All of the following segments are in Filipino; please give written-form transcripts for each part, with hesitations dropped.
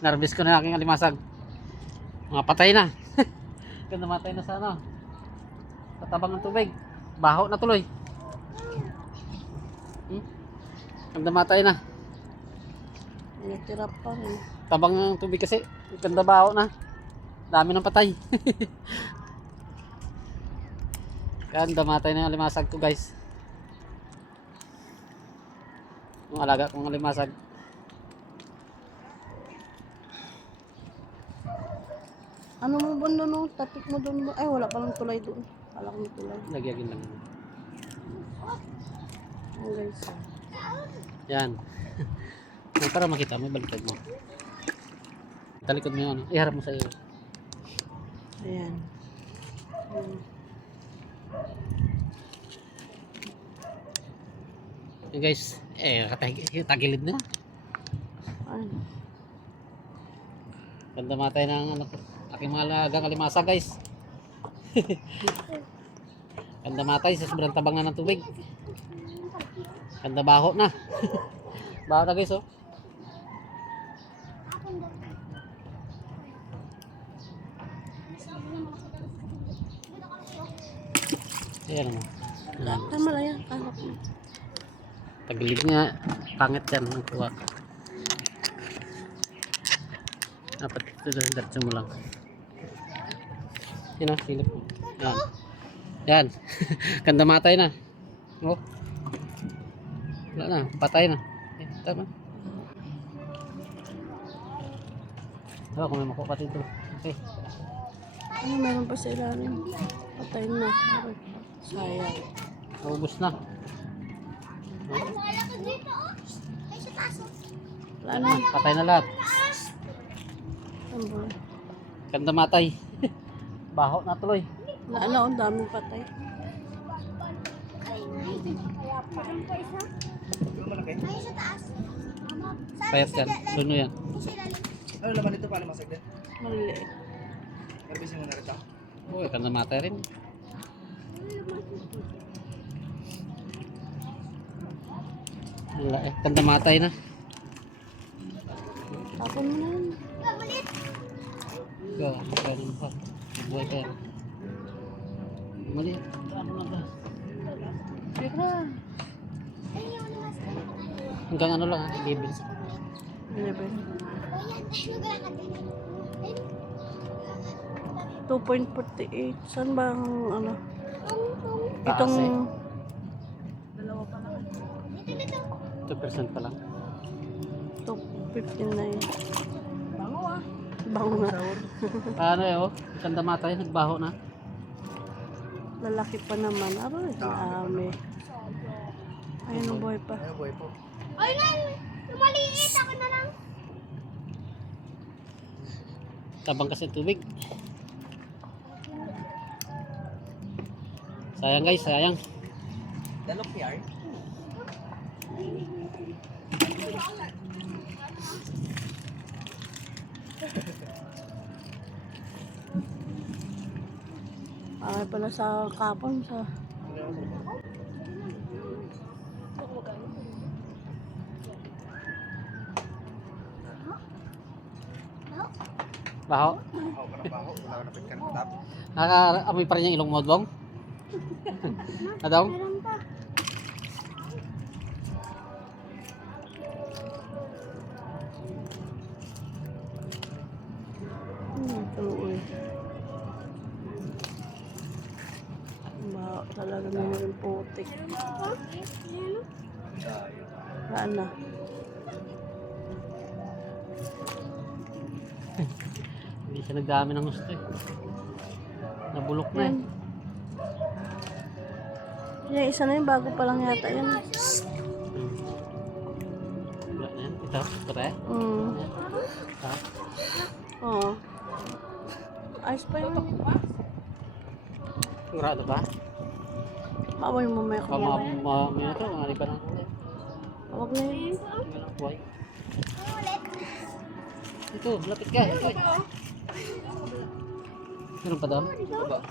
Narbis ko na aking alimasag. Mga patay na. Ganda matay na sa ano. Sa tabang ng tubig. Baho na tuloy. Ganda matay na. Natira pa rin. Tabang ng tubig kasi. Ganda baho na. Dami ng patay. Ganda matay na yung alimasag ko guys. Yung alaga kong alimasag. Ano mo ba doon? Tapik mo doon. Ay, wala palang tulay doon. Kala ko may tulay. Nagyagin lang. Oh, guys. Yan. Para makita mo, baliktad mo. Talikod mo yung ano. Iharap mo sa iyo. Ayan. Yan guys. Tagilid na. Ay. Ganda matay ng ano, aking mga alagang alimasa guys. Ganda matay sa sobrang tabang na ng tubig. Ganda baho na. Baho na guys oh. Ayan mo. Tama lang yan. Kahap mo. Tagilid nga. Pangit yan ang kuha. Dapat ito diretso mo lang. Yan o, silip mo. Yan. Yan. Ganda matay na. Oh. Wala na, patay na. Tama. Diba kung may makuha dito. Okay. Ano, meron pa sa ilalim. Patay na. Sayang. Naubos na. Wala na. Patay na lahat. Ano? Ganda matay. Baho na tuloy. Wala na, ang daming patay. Payat yan. Luno yan. Ano naman ito paano masagdan? Maliliit. Karbisin mo na rin ito. Uy, ganda matay rin. Wala eh. Ganda matay na. Tapon mo na yun. Ikaw, ganun pa. Buhay ka yan. Mali. Ano na ba? Teka. Hanggang ano lang ha, bibili. Ano ba yun? 2.48. Saan ba ang ano? Taas eh. Itong... Dalawa pa lang. 2% pa lang. 2.59. Bango ah. Bango na. Ano eh oh. Ganda matay. Nagbaho na. Lalaki pa naman. Aroy, dami. Ayun ang buhay pa. Ano buhay po? Ay, maliit ako na lang. Tabang kasi tubig. Sayang guys, sayang. Dalok yard? Ay pala sa kapon sa... Baho. Oo, parang baho. Wala ka napit ka ng tap. Nakaka-amoy pa rin yung ilong mo, Dong. Adong? Meron pa. Tuloy. Baho talaga naman yung putik. Wala na. Hindi siya nagdami ng gusto eh. Nabulok na eh. Yan, isa na yun. Bago pa lang yata yan. Wala na yan. Ito, ito eh. Ha? Oo. Ayos pa yun. Sigurado ba? Maway mo may kumamaya. May ito, mga liba ng kulay. Huwag na yun. Liba ng buhay. Ito, lapit ka. Ito eh. Meron pa doon? Baba.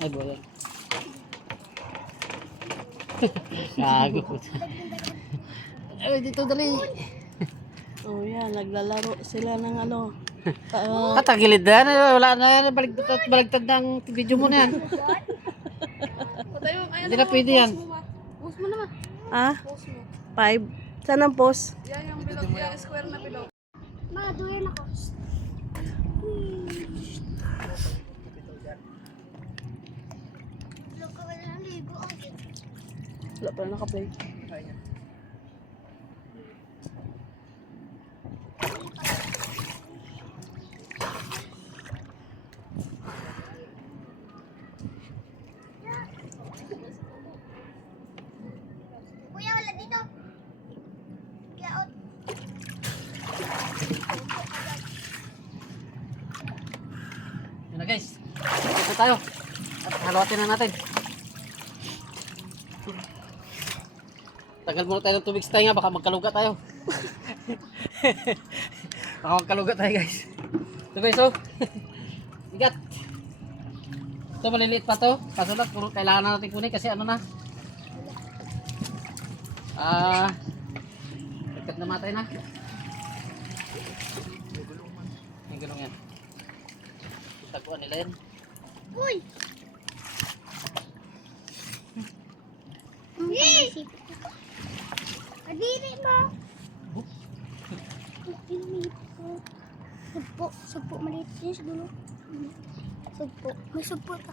Ay, buhay. Gago. Ay, dito dali. Oh, yan. Naglalaro sila ng ano. Katagilid na yan. Wala na yan. Baligtad ng video mo na yan. Hindi na pwede yan. Post mo naman. Ah? Post mo. 5. Saan ang post? Yan yung bilog, yung square na bilog. Mga duyan ako. Bilog ka ba na ligo? Wala pa na nakaplay. Kuya, wala dito. Yaot. Yun na guys. Ito tayo. At haluatin na natin. Tagal muna tayo ng tubig sa tayo nga. Baka magkaluga tayo. Baka magkaluga tayo guys. Ito guys oh. Bigat. Ito maliliit pa to. Kaso lang kailangan na natin kunin kasi ano na. Ikat na matay na. Yung gulong yan. Taguan nila yan. Uy! Yee! Kadiri mo! Sugpo, sugpo, maliit din sa dulo. Sugpo, may sugpo ka.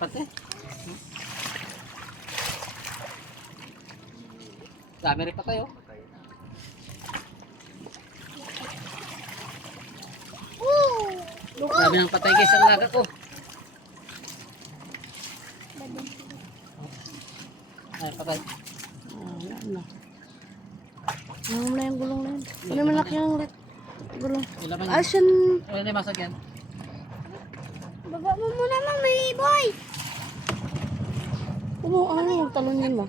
Pati. Dami rin pa tayo. Dami ng patay guys ang laga ko. Ay, patay. Wala na. Ano na yung gulong na yun? Ano malaki yung gulong? Ilaman yun. Asian. Wala na masag yan. Baba mo muna, mami, boy! Ano yung talon yun mo?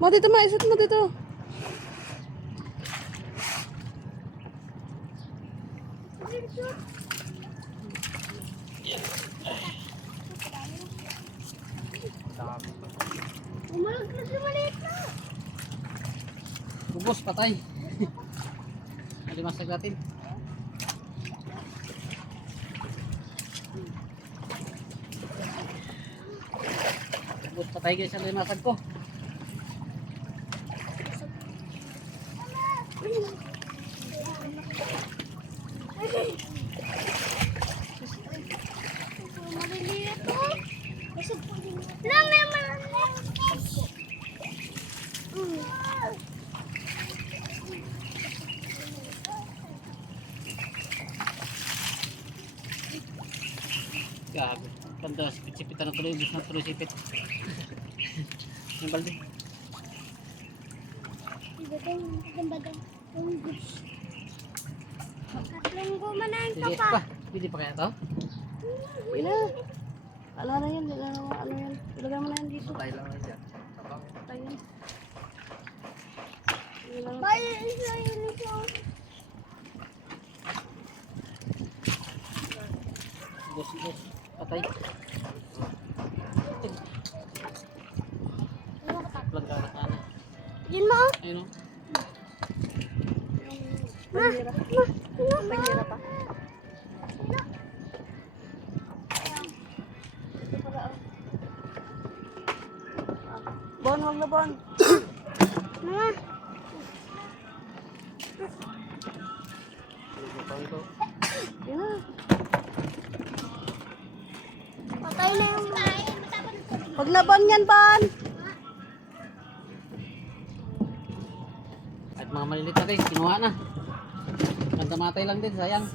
Ma, dito ma, isot mo dito. Umalaglag na maliit na. Ubos, patay. Alimasag natin. Ubos, patay guys ang alimasag ko. Maliliit to. Lang naman. Gago. Ganda, sipit-sipitan na tuloy. Ubos na tuloy sipit. Yung balde. Tatlong gumanan Sige pa. pa. Pwede pa kaya to? Ina. Ala na yan. Wala na ano yan. Ilagay mo na yan dito. Tayo lang lang dyan. Patay yan. Ilagay mo. Bye, isa yun ito. Ubos, ubos. Patay. Langga na kana. Yun mo. Ayun o. Pangira. Pangira pa. Bon, wag na bon. Mga. Ina. Patay na yung Wag na bon yan, bon. At mga maliliit na guys, kinuha na. Ganda matay lang din, sayang.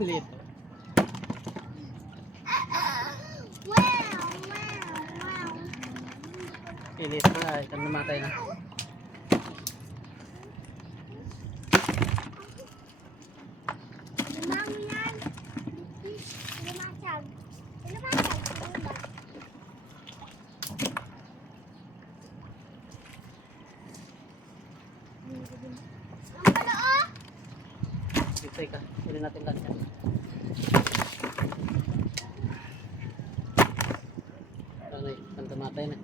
Liit. Liit na, ay, kan namatay na. Dito ka. Hindi natin lang yan. Ano eh, pantamatay na.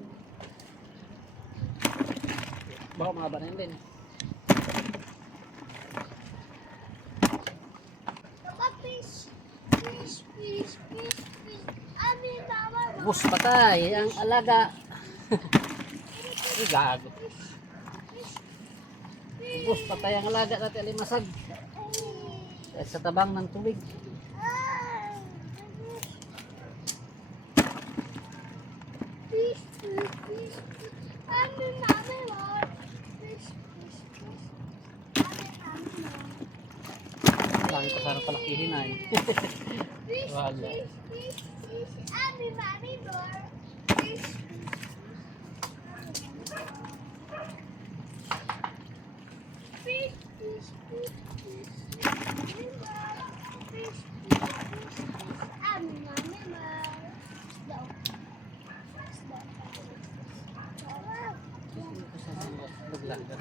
Baka mahaba na yun din. Bus patay ang alaga. Ay, gago. Bus patay ang alaga natin alimasag. Sa tabang ng tubig. Langit pa sana palakihin ay. Wala. Buglagan.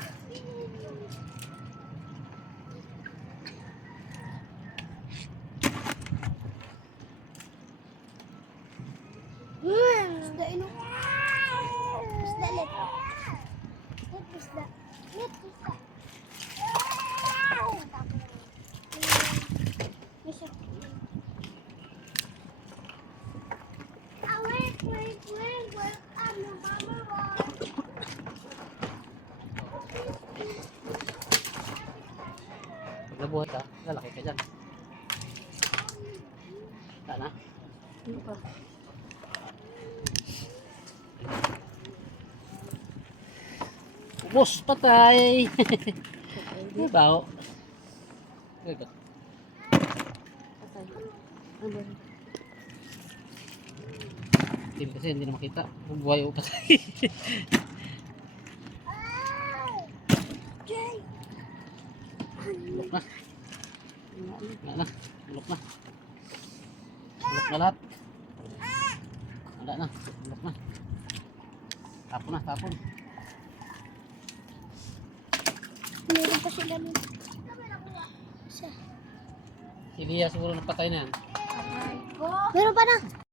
Isda ino. Isda let. Let isda. Let isda. Bisa. Wait. Ano mama ba? Pag nabuhat ka, lalaki ka dyan. Wala na. Ano pa? Ubos, patay. Ay, baho. Ay, ba't Patay. Ano ba? Tim kasi hindi na makita. Buhay o patay. Jay. Bulok na. Wala na. Bulok na. Bulok na lahat. Wala na. Bulok na. Tapon na, tapon. Meron pa sila nun. Isa. Si Lia siguro napatay na yan. Meron pa na.